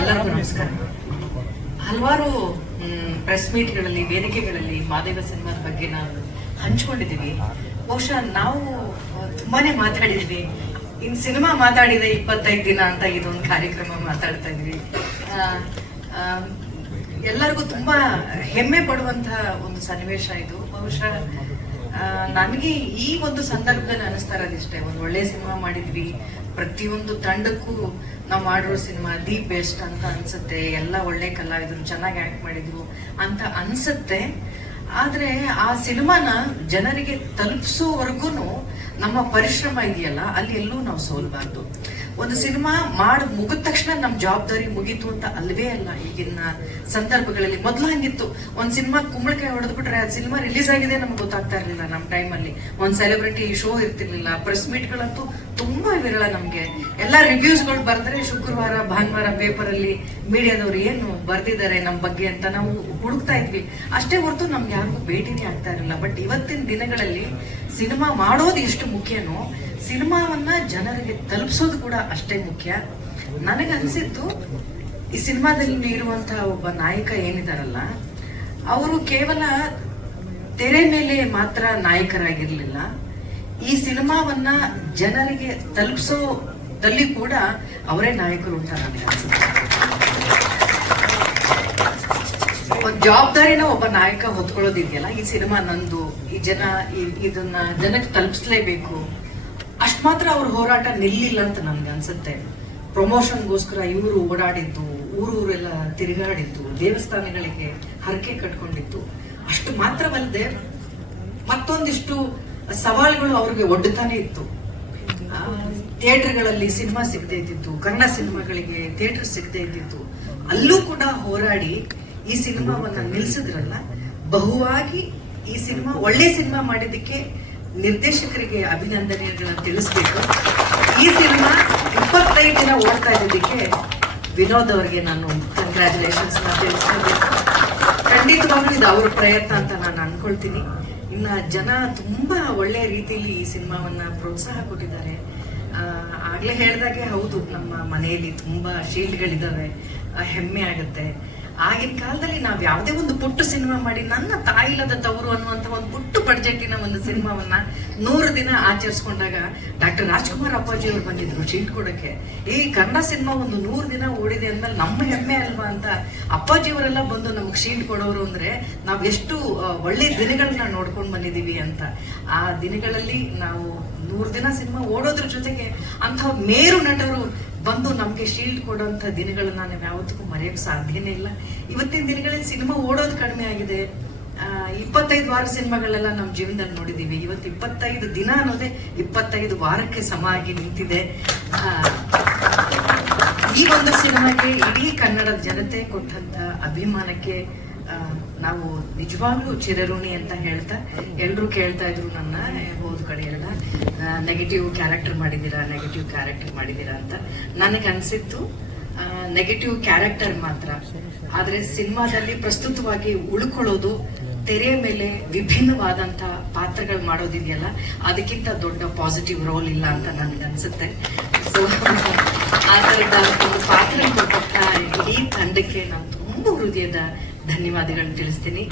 ಎಲ್ಲರಿಗೂ ನಮಸ್ಕಾರ ಹಲವಾರು ಪ್ರೆಸ್ ಮೀಟ್ಗಳಲ್ಲಿ ವೇದಿಕೆಗಳಲ್ಲಿ ಮಾದೇವ ಸಿನಿಮಾದ ಬಗ್ಗೆ ನಾವು ಹಂಚ್ಕೊಂಡಿದ್ದೀವಿ. ಬಹುಶಃ ನಾವು ತುಂಬಾನೇ ಮಾತಾಡಿದ್ವಿ ಇನ್ ಸಿನಿಮಾ ಮಾತಾಡಿದೆ ಇಪ್ಪತ್ತೈದು ದಿನ ಅಂತ ಇದೊಂದು ಕಾರ್ಯಕ್ರಮ ಮಾತಾಡ್ತಾ ಇದ್ವಿ ಎಲ್ಲರಿಗೂ ತುಂಬಾ ಹೆಮ್ಮೆ ಪಡುವಂತಹ ಒಂದು ಸನ್ನಿವೇಶ ಇದು. ಬಹುಶಃ ನನಗೆ ಈ ಒಂದು ಸಂದರ್ಭದಲ್ಲಿ ಅನಿಸ್ತಾ ಇರೋದಿಷ್ಟೇ ಒಂದು ಒಳ್ಳೆ ಸಿನಿಮಾ ಮಾಡಿದ್ವಿ. ಪ್ರತಿಯೊಂದು ತಂಡಕ್ಕೂ ನಾವು ಮಾಡಿರೋ ಸಿನಿಮಾ, ದಿ ಬೆಸ್ಟ್ ಅಂತ ಅನ್ಸುತ್ತೆ, ಎಲ್ಲ ಒಳ್ಳೆ ಕಲಾವಿದರು, ಚೆನ್ನಾಗಿ ಆಕ್ಟ್ ಮಾಡಿದ್ರು ಅಂತ ಅನ್ಸುತ್ತೆ. ಆದ್ರೆ ಆ ಸಿನಿಮಾನ ಜನರಿಗೆ ತಲುಪಿಸೋವರೆಗೂ ನಮ್ಮ ಪರಿಶ್ರಮ ಇದೆಯಲ್ಲ, ಅಲ್ಲಿ ಎಲ್ಲೂ ನಾವು ಸೋಲ್ಬಾರ್ದು. ಒಂದು ಸಿನಿಮಾ ಮಾಡಿ ಮುಗಿದ ತಕ್ಷಣ ನಮ್ಮ ಜವಾಬ್ದಾರಿ ಮುಗೀತು ಅಂತ ಅಲ್ವೇ ಅಲ್ಲ ಈಗಿನ ಸಂದರ್ಭಗಳಲ್ಲಿ. ಮೊದಲು ಹಂಗಿತ್ತು. ಒಂದು ಸಿನಿಮಾ ಕುಂಬಳಕಾಯಿ ಹೊಡೆದ್ಬಿಟ್ರೆ ಆ ಸಿನಿಮಾ ರಿಲೀಸ್ ಆಗಿದೆ ನಮ್ಗೆ ಗೊತ್ತಾಗ್ತಾ ಇರಲಿಲ್ಲ ನಮ್ಮ ಟೈಮಲ್ಲಿ. ಒಂದು ಸೆಲೆಬ್ರಿಟಿ ಶೋ ಇರ್ತಿರ್ಲಿಲ್ಲ. ಪ್ರೆಸ್ ಮೀಟ್ಗಳಂತೂ ತುಂಬಾ ವಿರಳ ನಮಗೆ. ಎಲ್ಲ ರಿವ್ಯೂಸ್ಗಳು ಬರೆದ್ರೆ ಶುಕ್ರವಾರ, ಭಾನುವಾರ ಪೇಪರ್ ಅಲ್ಲಿ ಮೀಡಿಯಾದವ್ರು ಏನು ಬರ್ದಿದ್ದಾರೆ ನಮ್ಮ ಬಗ್ಗೆ ಅಂತ ನಾವು ಹುಡುಕ್ತಾ ಇದ್ವಿ. ಅಷ್ಟೇ ಹೊರತು ನಮ್ಗೆ ಯಾರಿಗೂ ಭೇಟಿನೇ ಆಗ್ತಾ ಇರಲಿಲ್ಲ. ಬಟ್ ಇವತ್ತಿನ ದಿನಗಳಲ್ಲಿ ಸಿನಿಮಾ ಮಾಡೋದು ಎಷ್ಟು ಮುಖ್ಯನೋ ಸಿನಿಮಾವನ್ನ ಜನರಿಗೆ ತಲುಪಿಸೋದು ಕೂಡ ಅಷ್ಟೇ ಮುಖ್ಯ. ನನಗೆ ಅನಿಸಿದ್ದು, ಈ ಸಿನಿಮಾದಲ್ಲಿ ಇರುವಂತಹ ಒಬ್ಬ ನಾಯಕ ಏನಿದಾರಲ್ಲ, ಅವರು ಕೇವಲ ತೆರೆ ಮೇಲೆ ಮಾತ್ರ ನಾಯಕರಾಗಿರ್ಲಿಲ್ಲ. ಈ ಸಿನಿಮಾವನ್ನ ಜನರಿಗೆ ತಲುಪಿಸೋದಲ್ಲಿ ಕೂಡ ಅವರೇ ನಾಯಕರು ಅಂತ ನನಗೆ ಜವಾಬ್ದಾರಿನ ಒಬ್ಬ ನಾಯಕ ಹೊತ್ಕೊಳ್ಳೋದಿದೆಯಲ್ಲ ಈ ಸಿನಿಮಾ ನಂದು, ಈ ಜನ ಇದನ್ನ ಜನಕ್ಕೆ ತಲುಪಿಸ್ಲೇಬೇಕು. ಮಾತ್ರ ಅವ್ರ ಹೋರಾಟ ನಿಲ್ಲಿಲ್ಲ ಅಂತ ನನ್ಗೆ ಅನ್ಸುತ್ತೆ. ಪ್ರಮೋಷನ್ಗೋಸ್ಕರ ಇವರು ಓಡಾಡಿದ್ದು, ಊರೂರೆಲ್ಲ ತಿರುಗಾಡಿದ್ದು, ದೇವಸ್ಥಾನಗಳಿಗೆ ಹರಕೆ ಕಟ್ಕೊಂಡಿದ್ದು. ಅಷ್ಟು ಮಾತ್ರವಲ್ಲದೆ ಮತ್ತೊಂದಿಷ್ಟು ಸವಾಲುಗಳು ಅವ್ರಿಗೆ ಒಡ್ಡುತ್ತಾನೆ ಇತ್ತು. ಥಿಯೇಟರ್ಗಳಲ್ಲಿ ಸಿನಿಮಾ ಸಿಗದೇ ಇದ್ದಿತ್ತು, ಕನ್ನಡ ಸಿನಿಮಾಗಳಿಗೆ ಥಿಯೇಟರ್ ಸಿಗದೇ ಇದ್ದಿತ್ತು. ಅಲ್ಲೂ ಕೂಡ ಹೋರಾಡಿ ಈ ಸಿನಿಮಾವನ್ನ ನಿಲ್ಸಿದ್ರಲ್ಲ, ಬಹುವಾಗಿ ಈ ಸಿನಿಮಾ ಒಳ್ಳೆ ಸಿನಿಮಾ ಮಾಡಿದ್ದಕ್ಕೆ ನಿರ್ದೇಶಕರಿಗೆ ಅಭಿನಂದನೆಗಳನ್ನು ತಿಳಿಸ್ಬೇಕು. ಈ ಸಿನಿಮಾ ಇಪ್ಪತ್ತೈದು ದಿನ ಓಡ್ತಾ ಇದ್ದಕ್ಕೆ ವಿನೋದ್ ಅವರಿಗೆ ನಾನು ಕಂಗ್ರ್ಯಾಚುಲೇಷನ್ಸ್ ತಿಳಿಸ್ಕೊಳ್ಬೇಕು ಖಂಡಿತವಾಗ್ಲೂ ಇದು ಅವ್ರ ಪ್ರಯತ್ನ ಅಂತ ನಾನು ಅನ್ಕೊಳ್ತೀನಿ. ಇನ್ನು ಜನ ತುಂಬ ಒಳ್ಳೆ ರೀತಿಯಲ್ಲಿ ಈ ಸಿನಿಮಾವನ್ನ ಪ್ರೋತ್ಸಾಹ ಕೊಟ್ಟಿದ್ದಾರೆ. ಆಗಲೇ ಹೇಳ್ದಾಗೆ ಹೌದು, ನಮ್ಮ ಮನೆಯಲ್ಲಿ ತುಂಬಾ ಶೀಲ್ಡ್ಗಳಿದ್ದಾವೆ ಹೆಮ್ಮೆ ಆಗುತ್ತೆ. ಆಗಿನ ಕಾಲದಲ್ಲಿ ನಾವ್ ಯಾವುದೇ ಒಂದು ಪುಟ್ಟು ಸಿನಿಮಾ ಮಾಡಿ ನನ್ನ ತಾಯಿಲದ ತವರು ಅನ್ನುವಂತ ಒಂದು ಪುಟ್ಟು ಬಡ್ಜೆಟ್ಟಿನ ಒಂದು ಸಿನಿಮಾವನ್ನ ನೂರು ದಿನ ಆಚರಿಸ್ಕೊಂಡಾಗ ಡಾಕ್ಟರ್ ರಾಜ್ಕುಮಾರ್ ಅಪ್ಪಾಜಿ ಅವರು ಬಂದಿದ್ರು ಶೀಟ್ ಕೊಡಕ್ಕೆ. ಈ ಕನ್ನಡ ಸಿನಿಮಾ ಒಂದು ನೂರು ದಿನ ಓಡಿದೆ ಅಂದ್ಮೇಲೆ ನಮ್ಮ ಹೆಮ್ಮೆ ಅಲ್ವಾ ಅಂತ ಅಪ್ಪಾಜಿ ಅವರೆಲ್ಲ ಬಂದು ನಮ್ಗೆ ಶೀಲ್ಡ್ ಕೊಡೋರು ಅಂದ್ರೆ ನಾವ್ ಎಷ್ಟು ಒಳ್ಳೆ ದಿನಗಳನ್ನ ನೋಡ್ಕೊಂಡು ಬಂದಿದೀವಿ ಅಂತ. ಆ ದಿನಗಳಲ್ಲಿ ನಾವು ನೂರು ದಿನ ಸಿನಿಮಾ ಓಡೋದ್ರ ಜೊತೆಗೆ ಅಂತ ಮೇರು ನಟರು ಬಂದು ನಮಗೆ ಶೀಲ್ಡ್ ಕೊಡುವಂತ ದಿನಗಳನ್ನ ನಾವು ಯಾವತ್ತಿಗೂ ಮರೆಯೋಕೆ ಸಾಧ್ಯನೇ ಇಲ್ಲ. ಇವತ್ತಿನ ದಿನಗಳಲ್ಲಿ ಸಿನಿಮಾ ಓಡೋದು ಕಡಿಮೆ ಆಗಿದೆ. ಇಪ್ಪತ್ತೈದು ವಾರ ಸಿನಿಮಾಗಳೆಲ್ಲ ನಮ್ಮ ಜೀವನದಲ್ಲಿ ನೋಡಿದ್ದೀವಿ ಇವತ್ತು ಇಪ್ಪತ್ತೈದು ದಿನ ಅನ್ನೋದೇ ಇಪ್ಪತ್ತೈದು ವಾರಕ್ಕೆ ಸಮ ಆಗಿ ನಿಂತಿದೆ. ಈ ಒಂದು ಸಿನಿಮಾಗೆ ಇಡೀ ಕನ್ನಡದ ಜನತೆ ಕೊಟ್ಟಂತ ಅಭಿಮಾನಕ್ಕೆ ನಾವು ನಿಜವಾಗ್ಲೂ ಚಿರಋಣಿ ಅಂತ ಹೇಳ್ತಾ ಎಲ್ರು ಕೇಳ್ತಾ ಇದ್ರು ನನ್ನ ಹೋದ ಕಡೆ ಎಲ್ಲ ನೆಗೆಟಿವ್ ಕ್ಯಾರೆಕ್ಟರ್ ಮಾಡಿದ್ದೀರಾ ನೆಗೆಟಿವ್ ಕ್ಯಾರೆಕ್ಟರ್ ಮಾಡಿದ್ದೀರಾ ಅಂತ. ನನಗೆ ಅನ್ಸಿತ್ತು ನೆಗೆಟಿವ್ ಕ್ಯಾರೆಕ್ಟರ್ ಮಾತ್ರ. ಆದ್ರೆ ಸಿನಿಮಾದಲ್ಲಿ ಪ್ರಸ್ತುತವಾಗಿ ಉಳ್ಕೊಳ್ಳೋದು ತೆರೆಯ ಮೇಲೆ ವಿಭಿನ್ನವಾದಂತ ಪಾತ್ರಗಳು ಮಾಡೋದಿದೆಯಲ್ಲ, ಅದಕ್ಕಿಂತ ದೊಡ್ಡ ಪಾಸಿಟಿವ್ ರೋಲ್ ಇಲ್ಲ ಅಂತ ನನಗೆ ಅನ್ಸುತ್ತೆ. ಸೊ ಆ ಒಂದು ಪಾತ್ರ ಕೊಟ್ಟ ಇಡೀ ತಂಡಕ್ಕೆ ನಾನು ತುಂಬ ಹೃದಯದ ಧನ್ಯವಾದಗಳನ್ನ ತಿಳಿಸ್ತೀನಿ.